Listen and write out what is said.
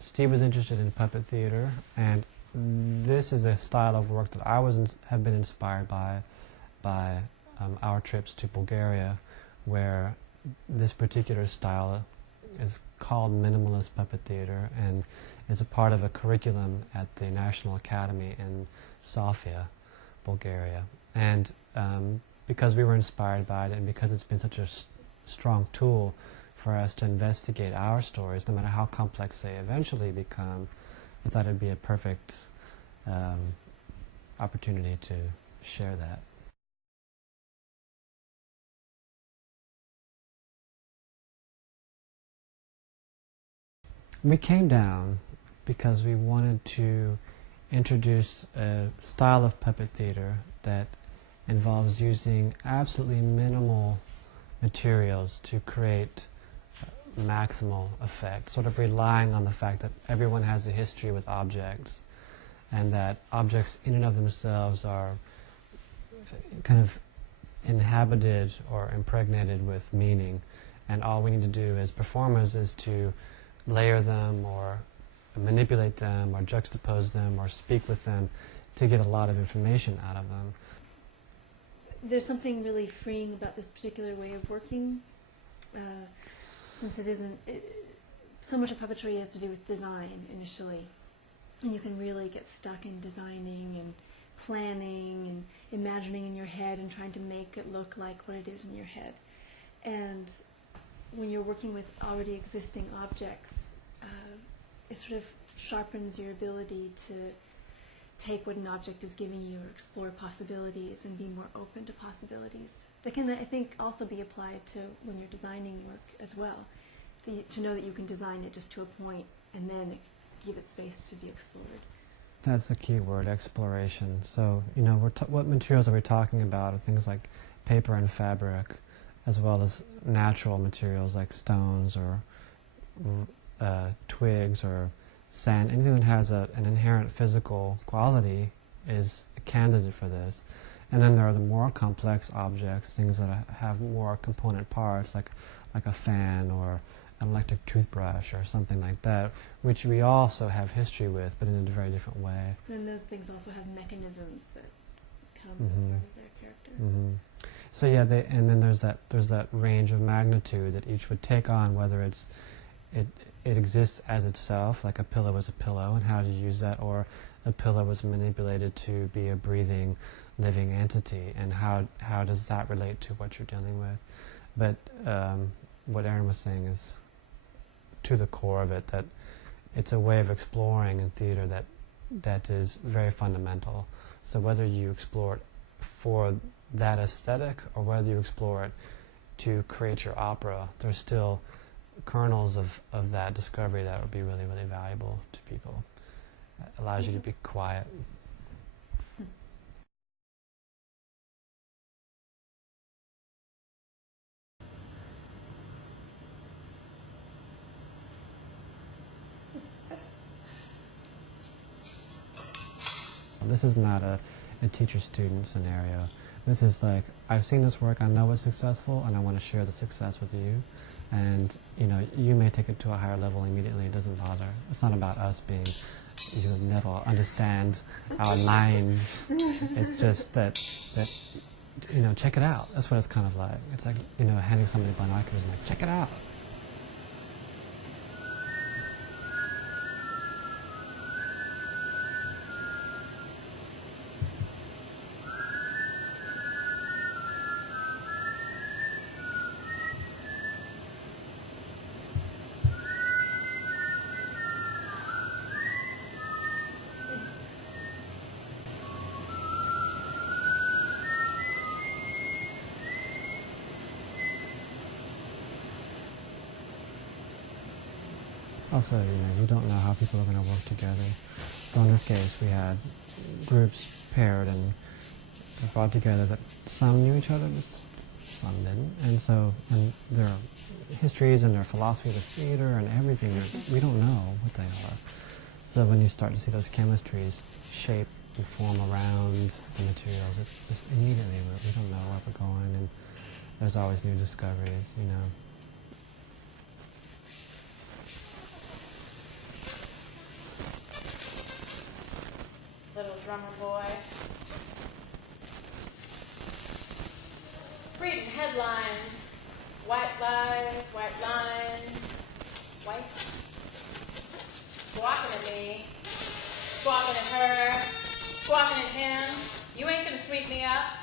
Steve was interested in puppet theater, and this is a style of work that I have been inspired by our trips to Bulgaria, where this particular style is called Minimalist Puppet Theater and is a part of a curriculum at the National Academy in Sofia, Bulgaria. And because we were inspired by it and because it's been such a strong tool for us to investigate our stories, no matter how complex they eventually become, I thought it'd be a perfect opportunity to share that. We came down because we wanted to introduce a style of puppet theater that involves using absolutely minimal materials to create maximal effect, sort of relying on the fact that everyone has a history with objects and that objects in and of themselves are kind of inhabited or impregnated with meaning, and all we need to do as performers is to layer them or manipulate them or juxtapose them or speak with them to get a lot of information out of them. There's something really freeing about this particular way of working, since it isn't, so much of puppetry has to do with design initially, and you can really get stuck in designing and planning and imagining in your head and trying to make it look like what it is in your head. And when you're working with already existing objects, it sort of sharpens your ability to take what an object is giving you or explore possibilities and be more open to possibilities. That can, I think, also be applied to when you're designing work as well. To know that you can design it just to a point and then give it space to be explored. That's the key word, exploration. So, you know, what materials are we talking about? Are things like paper and fabric, as well as natural materials like stones or twigs or sand. Anything that has an inherent physical quality is a candidate for this. And then there are the more complex objects, things that have more component parts, like a fan or an electric toothbrush or something like that, which we also have history with, but in a very different way. And those things also have mechanisms that come as part of their character. So yeah, and then there's that range of magnitude that each would take on, whether it exists as itself, like a pillow is a pillow, and how to use that, or a pillow was manipulated to be a breathing, living entity, and how does that relate to what you're dealing with. But what Erin was saying is to the core of it, that it's a way of exploring in theater that is very fundamental. So whether you explore it for that aesthetic or whether you explore it to create your opera, there's still kernels of that discovery that would be really, really valuable to people. It allows you to be quiet. This is not a teacher-student scenario. This is like, I've seen this work, I know it's successful, and I want to share the success with you. And, you know, you may take it to a higher level immediately, it doesn't bother. It's not about us being, you never understand our minds. It's just that, you know, check it out. That's what it's kind of like. It's like, you know, handing somebody binoculars and like, check it out. Also, you know, you don't know how people are going to work together. So in this case, we had groups paired and brought together that some knew each other, but some didn't. And so, and their histories and their philosophies of theater and everything, we don't know what they are. So when you start to see those chemistries shape and form around the materials, it's just immediately we don't know where we're going, and there's always new discoveries, you know. drummer boy. Reading headlines. White lies, white lines, white. Squawking at me, squawking at her, squawking at him. You ain't gonna sweep me up.